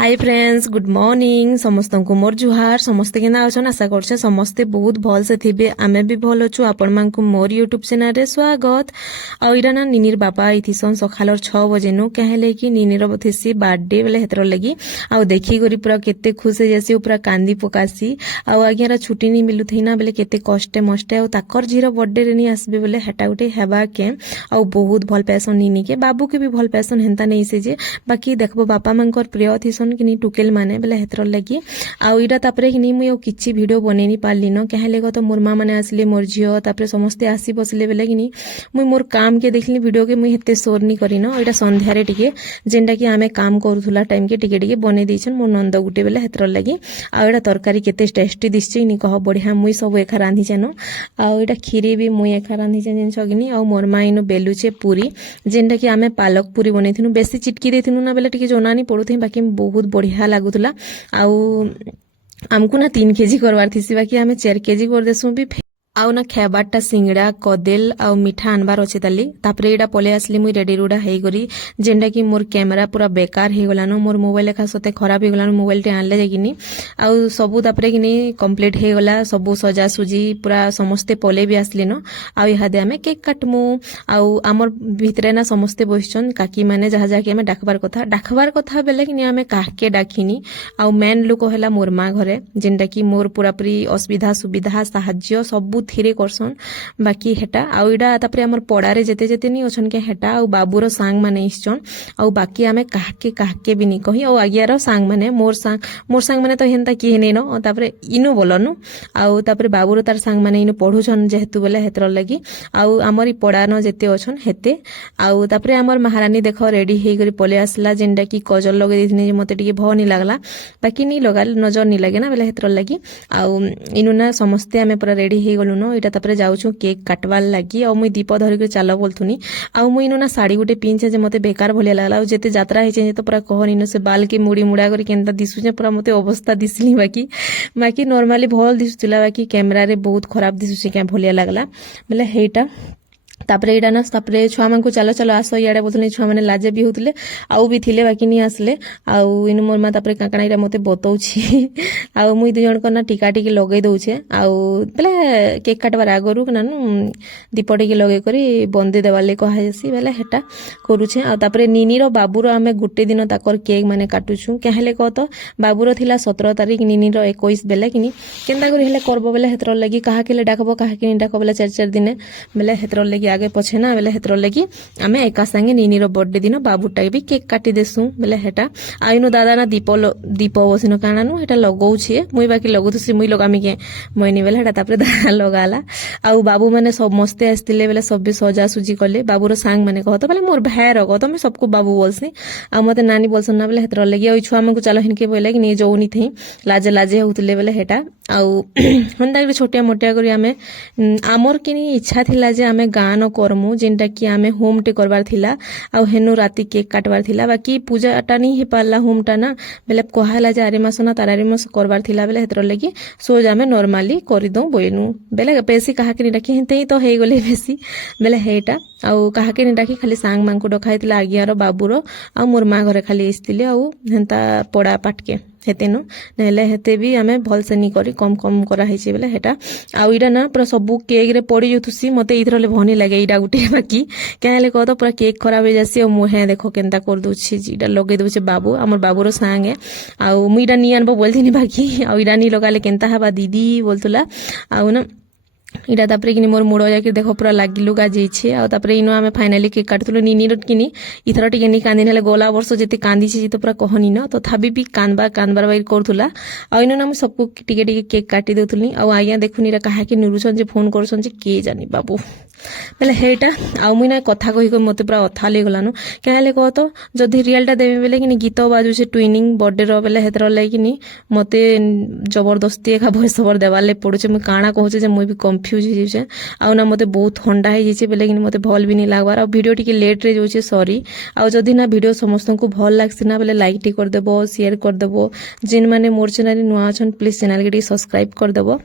Hi friends, good morning. समस्त को मोर जुहार। समस्ते केना अछन? आशा करछे समस्ते बहुत भल से थिबे। आमे भी भल अछु। आपण मानकु मोर यूट्यूब चैनल रे स्वागत। आ इरा ना निनिर बापा इथिसन सखालर 6 बजे नु कहले कि निनिर बथेसी बर्थडे बेले हेतर लगी आ देखि करी पूरा केते खुश जैसे पूरा कांदी पकासी आ आज्ञारा छुट्टी नी मिलु थैना बेले केते कष्टे मष्टे आ ताकर झीर बर्थडे रे नी आसबे बेले हेटा उठे हेबा के आ बहुत भल पैसन निनी के बाबू के भी भल पैसन हेंता नहीं से जे बाकी देखबो बापा मानकर प्रिय थिसन कि टुकेल माने बेले हेतर लगी आउ इटा तापरे कि मुई किछि वीडियो बनेनी पारली न कहले तो मोर माँ माने आसले मोर झियो तापरे समस्ते आसी बसले बेले कि मुई मोर काम के देखली वीडियो के मुई हेते शोर नी करिन। एटा संध्या रे टिके जेंटा कि आमे काम करूथुला टाइम के टिके टिके बने देछन मोर नंद गुटे बेले हेतर लगी आ एटा तरकारी केते टेस्टी दिसछि नी कह बढ़िया मुई सब एखा रांधी छेनो आ एटा खीरी भी मुई एखा रांधी छेन जिन छगिनी आ मोर माँ इनो बेलुचे पूरी जेंटा कि आमे पालक पूरी बनेथिनु बेसी चिटकी देथिनु ना बेले टिके जोनानी पडुथि बाकी बहुत बढ़िया लागुतला आउ आमको ना 3 केजी करवार थी बाकी आमे 4 केजी कर देसु भी आउ ना खेबारटा सिंगड़ा कदेल आउ मिठा आनबार अच्छे ताली तापरे एटा पले आसली मुई रेडी रुडा हेई करी जेंटा कि मोर कैमरा पूरा बेकार हे गलानो मोर मोबाइल एखा सते खराब हे गलानो मोबाइल टे आनले जाकिनी आउ सबु तापरे किनी कंप्लीट हे गला सबु सजा सुजी पूरा समस्ते पले भी आसली न आउ इहादे आमे केक काटमु आउ आमर भितरे ना समस्ते बसचन काकी माने जहा जहा कि आमे डाकबार कथा बेले किनी आमे काके डाकिनी आउ मेन लोक होला मोर माँ घरे जेंटा कि मोर पूरा पूरी असुविधा सुविधा साहाय्य सबु थिरे करसन बाकी हेटा आउ इडा तापरे हमर पड़ारे जेते जेते नी अछन के हेटा आउ बाबूर सांग माने इछन आउ बाकी आमे काहके भी नी कही आउ आगियार सांग माने मोर सांग माने तो हेंता की हेने न तापरे इनु बोलनु आउ तापरे बाबूर तार सांग माने इनु पढुछन जेहेतु बोले हेतर लगी आउ हमर पड़ा न जेते अछन हेते आउ तापरे हमर महारानी देखो रेडी हे करी पले आसला जेंडा की कजल लगे दिथनी जे मते टिके भ नी लागला बाकी नी लगाल नजर नी लागे ना बेले हेतर लगी आउ इनु ना समस्ते आमे पूरा रेडी हे गलु न इटा तापरे जाउछु केक काटवार लागि आ मुई दीप धरि के चाल बोलथुनी आ मुई इनो ना साड़ी गुटे पिनछे जे मते बेकार भलिया लागला जेते यात्रा हेचे जे तो पूरा कहनी न से बाल के मुड़ी मुड़ा करी केनता दिसु जे पूरा मते अवस्था दिसली बाकी नॉर्मली भल दिसुला बाकी कैमरा रे बहुत खराब दिसु से क्या भलिया लागला मतलब हेटा तापरे एटा ना तापरे छुआ मान को चलो चलो आसो इयाडे बोलथुनी छुआ माने लाजे भी होतले आउ भी थिले बाकी नी आसले आउ इन मोर मा तापरे काकाना इरा मते बतौछि आउ मुई दु जण करना टीका टिके लगै दउछे आउ बेले केक काटबार आगरु नानु दीप टिके लगै करी बंदे देवाले कहायसी बेले हेटा करूछे आ तापरे निनीर बाबूर आमे गुटे दिन ताकर केक माने काटुछु कहले क तो बाबूर थिला 17 तारिख निनीर 21 बेले किनी केनता करी हेले करबो बेले हेतर लगी काहा केले डाकबो काहा केनी डाकबो बेले 4 दिने बेले हेतर लगी आगे पछे ना बेले हेतर लगी आमे एका संगे निनीर बर्थडे दिन बाबूटा भी केक काटी देसु बेले हेटा आइनो दादा ना दीप बसिनो कानानु हेटा लगौछे मुई बाकी लगुथुसी मुई लगामी के मोइनी बेले हेटा तापरे दादा लगाला आउ बाबू माने सब मस्ते आस्तिले बेले सब भी सजा सुजी करले बाबूर सांग माने कहत बेले मोर भाई रगो तो मैं सबको बाबू बोलसी आ मते नानी बोलसन ना बेले हेतर लगी ओइ छुआ मानकु चलो हिनके बोले कि नी जोउनी थई लाजे होतले बेले हेटा आउ हंदा छोटिया मोटिया करी आमे आमर किनी इच्छा थिला जे आमे गान करमु जेंटा कि आमे होम टे करबार थिला आ हेनु राती केक काटबार थिला बाकी पूजाटा नी हे पाला होमटा ना बेले कहला जे आरे मास ना तारारी मास करबार थिला बेले हेतर लगी सोज आमे नॉर्मली करि दउ बोइनु बेले बेसी काहा के नी डाकी हिंते तो हे गले बेसी बेले हेटा आउ काहा के नी डाकी खाली सांग मांको डखाइतला आगियार बाबूरो आ मोर माँ घरे खाली इस्तिले आउ हेंता पड़ा पाटके हेते न नेले हेते भी आमे भल से नी करी कम करा हेचे बेले हेटा आउ इडा ना पूरा सबु केक रे पड़ी जुथुसी मते इधरले भनी लागे इडा गुटे बाकी कहले कह तो पूरा केक खराब हो जासी मु हे देखो केनता कर दोछि इडा लगे दोछे बाबू हमर बाबूर सांगे आउ मु इडा नी आनबो बोलथिनी बाकी आउ इडा नी लगाले केनता हबा दीदी बोलतुला आउ ना इटा तापरे किनी मोर मुड़ जाके देखो पूरा लागी लुगा जेछे आ तापरे इनो आमे फाइनली केक काटथुलो निनीर किनी इथर टिके नी कांदी नेले गोला वर्ष जेते कांदी छी तो पूरा कहनी न तो थाबी भी कानबार बाई करथुला आ इनो ना हम सबको टिके टिके केक काटी देथुनी आ आइया देखुनी रे काहा के निरुछन जे फोन करछन जे के जानी बाबू बेले हेटा आ मुई ना कथा कहि मते पूरा अथाले गलानु कहले कह तो जदी रियलटा देबे बेले किनी गीत बाजू से ट्विनिंग बर्थडे रो बेले हेतर लागिनी मते जबरदस्ती एका भॉइस ओवर देवाले पडुचे मैं काना कहूचे जे मुई भी कंफ्यूज हो जेछे आ ना मते बहुत ठंडा हे जेछे बेले किनी मते भल भी नी लागबार आ वीडियो टिके लेट रे जोचे सॉरी आ जदी ना वीडियो समस्त को भल लागसी ना बेले लाइक टी कर देबो शेयर कर देबो जिन माने मोर चैनल नुआ अछन प्लीज चैनल के सब्सक्राइब कर देबो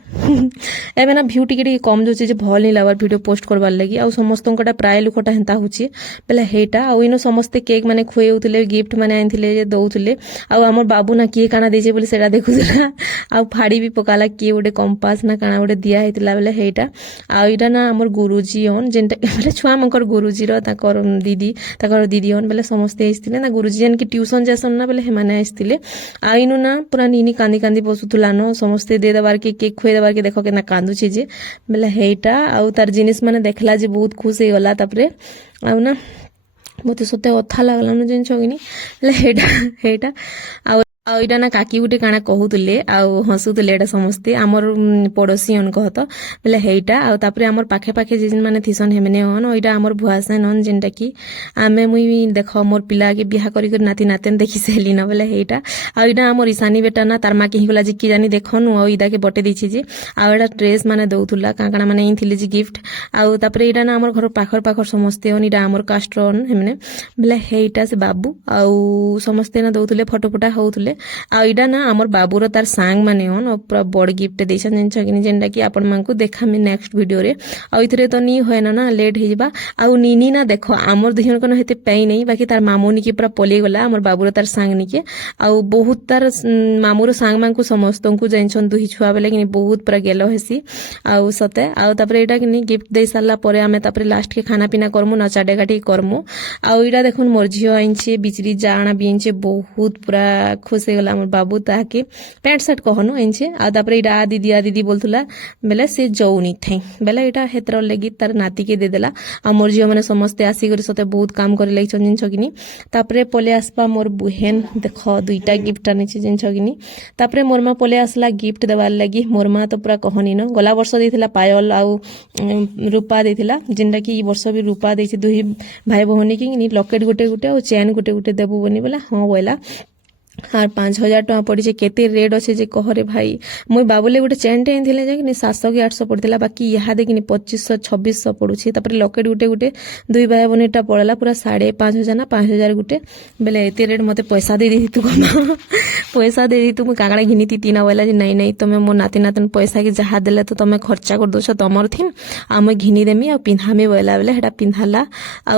एबे ना व्यू टिके कम जोचे जे भल नी लागबार वीडियो पोस्ट करबा करवार लगी आ समस्तंकटा प्राय लोकटा हेंता होची बेले हेटा आ इनो समस्ते केक माने खुएउथिले गिफ्ट माने आनिथिले जे दउथिले आ हमर बाबू ना किए काना देजे बोले सेटा देखुथिला आ फाड़ी भी पकाला किए गोटे कंपास ना काना गोटे दिया हेतिला बेले हेटा आ इटा ना हमर गुरुजी ओन जेनटा बेले छुआ मंकर गुरुजी रो ताकर दीदी ओन बेले समस्ते आइथिले ना गुरुजी जन की ट्यूशन जासन ना बेले हेमाने आइथिले आ इनु ना पूरा नीनी कांदी कांदी बसुथुला न समस्ते दे देबार के केक खुए देबार के देखो केना कांदुछि जे बेले हेटा आ तार जिनिस माने देखला जे बहुत खुश हे गला तापरे आ ना मते सते अथा लागला न जिन छगिनी बेले हेटा आ इटा ना काकी गुटे काना कहूतले आ हसुतले एटा समस्ते आमर पड़ोसी अन कहत बेले हेटा आ तापरे आमर पाखे पाखे जिन माने थिसन हेमने हन ओइटा आमर भुआसन हन जेनटा की आमे मुई देखो मोर पिला के बियाह करी कर नाती नातेन देखि सेली न बेले हेटा आ इटा आमर ईशानी बेटा ना तार मा के हिगला जे की जानी देखनु आ इदा के बटे दिछि जे आ एटा ड्रेस माने दउथुला काकणा माने इथिले जे गिफ्ट आ तापरे इटा ना आमर घर पाखर समस्ते हन इटा आमर कास्टन हेमने बेले हेटा से बाबू आ समस्ते ना दउथुले फोटो फोटा होउथुले आ इटा ना हमर बाबूर तार सांग माने हन पूरा बड़ गिफ्ट देछन जिन छकिनी जेनटा की आपण मानकु देखामी नेक्स्ट वीडियो रे आ इथरे तो नी होय ना लेट हे जिबा आ नीनी ना देखो हमर दुहिन कोन हेते पेई नहीं बाकी तार मामूनी के पूरा पले गला हमर बाबूर तार सांग नी के आ बहुत तार मामूर सांग मानकु समस्तन को जाइछन दुहि छुआ बेले कि बहुत पूरा गेलो हेसी आ सते आ तापरे इटा कि गिफ्ट दे साला परे आमे तापरे लास्ट के खाना पीना करमु नचा डेगाटी करमु आ इटा देखुन मोर झियो आइछे बिचरी जाना बिनचे बहुत पूरा खुश गला हमर बाबू ताके पैंट शर्ट कहनु आइछे आ तापरे इटा आ दीदी बोलथुला बेले से जौनी थे बेले इटा हेतर लगी तार नाती के दे देला आ मोर झियो माने समस्ते आसी करी सते बहुत काम करे लागिछन जिन छकिनी तापरे पले आसपा मोर बुहेन देखो दुईटा गिफ्ट आनिछे जिन छकिनी तापरे मोर मा पले आसला गिफ्ट देवार लगी मोर मा तो पूरा कहनी न गला वर्ष देथिला पायल आ रूपा देथिला जिनटा की ई वर्ष भी रूपा देछि दुही भाई बहनी की लकेट गोटे गोटे और चेन गोटे गोटे देबु बनी बोला हां बोला हाँ 5,000 टका पड़ी केते रेट अच्छे जे कहरे भाई मुई बाबुले गोटे चेन टे आनिथिले जे कि 700 कि 800 पड़थिला बाकी यहाँ देखिनी 2500 2600 पड़ुछि तापरे लकेट गोटे गोटे दुई भाई बनेटा पड़ला पूरा 5,500 ना 5,000 गोटे बेले एते रेट मते पैसा दे दी तू पैसा दे दी तू मुई कागड़ा घिनी तीना बोला जे नहीं तमे मो नाती नातन पैसा के जहा देले तो तमे खर्चा कर दोछ तमर थिन आ मैं घिनी देमी आ पिन्हामी बोला बेले हेटा पिन्हाला आ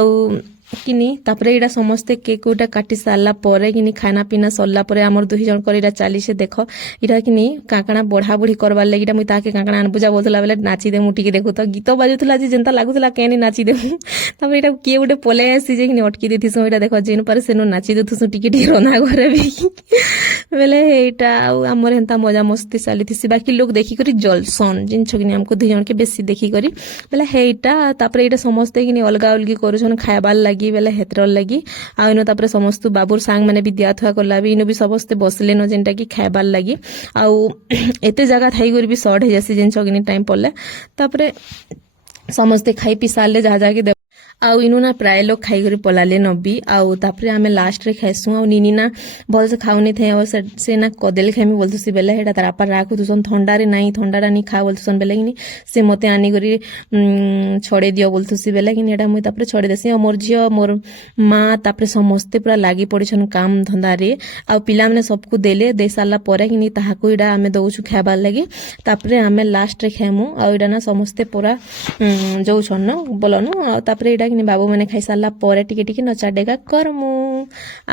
किनी तापरे इटा समस्ते केक उटा काटी सारला परे किनी खाना पीना सरला परे हमर दुही जन कर इटा चाली से देखो इटा किनी काकणा बढ़ा बढ़ी करवार लागि इटा मुई ताके काकणा अनबुझा बोलथला बेले नाची दे मुटी के देखो तो गीत बाजुथला जे जेंता लागुथला केनी नाची दे तापरे इटा किए उटे पले आसी जे किनी अटकी देथिसो इटा देखो जेन पारे सेनो नाची देथुसो टिके रंधा घरे भी बेले इटा हमर हेंता मजा मस्ती चालीथिसी बाकी लोग देखि करी जलसन जिन छकिनी हमको दुही जन के बेसी देखि करी बेले हेटा तापरे इटा समस्ते किनी अलगा अलगी करूछन खायबार लगी बेले हेतर लगी आ इनो तापरे समस्त बाबूर सांग माने भी दिया थुआ करला भी इनो भी समस्ते बसले न जेनटा की खायबार लगी आ एते जगह थाई कर भी शॉर्ट हे जैसे जिन छगिनी टाइम पड़ले तापरे समस्ते खाई पी सारले जहा जाके आउ इनु ना प्राय लोग खाई करी पलाले नबी आउ तापरे आमे लास्ट रे खाइसु आउ नीनी ना भल से खाउनी थे और से ना कदेल खाइमी बोलथुसी बेले हेटा तार आपा राखु तुसन ठंडा रे नाही ठंडा रा नी खा बोलथुसन बेले किनी से मते आनी करी छड़े दियो बोलथुसी बेले किनी एटा मुई तापरे छड़े देसी आ मोर झियो मोर माँ तापरे समस्ते पूरा लागी पड़िछन काम धंदा रे आउ पिला माने सबको देले दे साला परे किनी ताहाको इडा आमे दउछु खाबार लागि तापरे आमे लास्ट रे खाइमु आउ इडा ना समस्ते पूरा जौछन न बोलनु आउ तापरे इडा कि बाबू मैंने खाई सारा पर टिके नचा डेगा करमु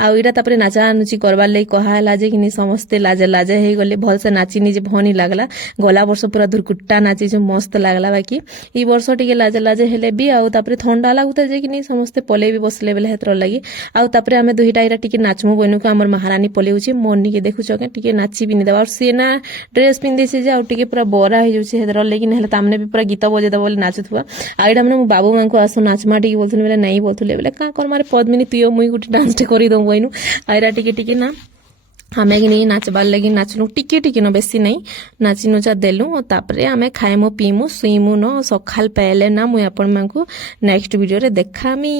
आउ इटा तापरे नाचा नुची करवार लगी कहाला जे कि समस्ते लाजे लाजे हे गले भल से नाची निजे भनी लागला गला वर्ष पूरा धुरकुट्टा नाची जो मस्त लागला बाकी ई वर्ष टिके लाजे लाजे हेले भी आउ तापरे ठंडा लागुता जे कि समस्ते पले भी बसले बेले हेतर लगी आउ तापरे आमे दुहिटा इरा टिके नाचमु बनु को हमर महारानी पलेउची मोनी के देखु छके टिके नाची बिनि देबा और सेना ड्रेस पिन छे जे आउ टिके पूरा बोरा हे जुछे हेतर लगी नहले तामने भी पूरा गीत बजे दबा बोले नाचुथुआ आ इडा मने बाबू मान को आसो नाचमा टिके बोलथुन बेले नहीं बोलथुले बेले का कर मारे पद्मिनी तुयो मुई गुटी डांस टे करी दउ बइनु आइरा टिके ना हमें कि नहीं नाचबार लगी नाचनु टिके न बेसी नहीं नाची नुचा देलु तापरे आमे खाइमु पीमु सुइमु न सखाल पहले ना मुई आपण मानकु नेक्स्ट वीडियो रे देखामी।